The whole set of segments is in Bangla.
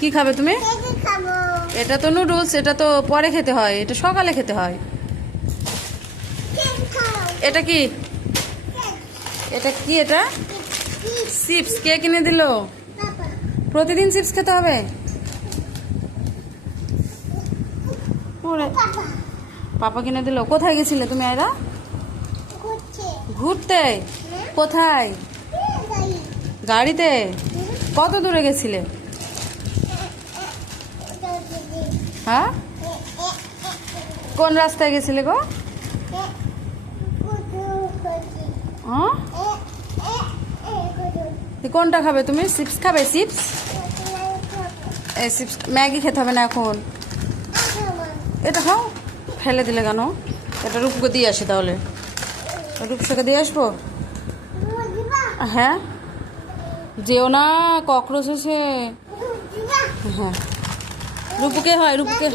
কি খাবে তুমি? ম্যাগি খাবো। এটা তো নুডলস, এটা তো পরে খেতে হয়, এটা সকালে খেতে হয়। কেক খাও। এটা কি? কেক। এটা কি? এটা কেক। চিপস। কে কিনে দিল? বাবা। প্রতিদিন চিপস খেতে হবে? ওরে, বাবা। পাপা কিনে দিল। কোথায় গেছিলে তুমি আয়রা? ঘুরছে। ঘুরতে? কোথায়? গাড়ি। গাড়িতে? কত দূরে গেছিলে? হ্যাঁ, কোন রাস্তায় গেছিলে গো? হ্যাঁ, কোনটা খাবে তুমি? চিপস খাবে? চিপস? এই চিপস, ম্যাগি খেতে হবে না এখন। এটা খাও। ফেলে দিলে কেন? এটা রূপকে দিয়ে আসি তাহলে। রূপসাকে দিয়ে আসবো? হ্যাঁ, যেও না, ককরোচ আছে। হ্যাঁ, রূপুকে হয়, রূপুকে।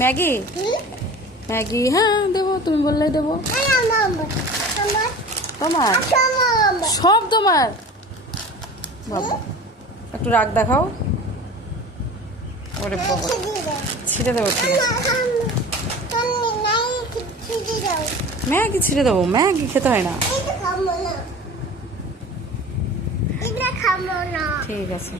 ম্যাগি? ম্যাগি, হ্যাঁ দেবো, তুমি বললেই দেবো। তোমার সব তোমার? বাবা, একটু রাগ দেখাও। ওরে বাবা, ছিঁড়ে দেবো। ঠিক আছে, ম্যাগি ছিঁড়ে দেবো। ম্যাগি খেতে হয় না। ঠিক আছে।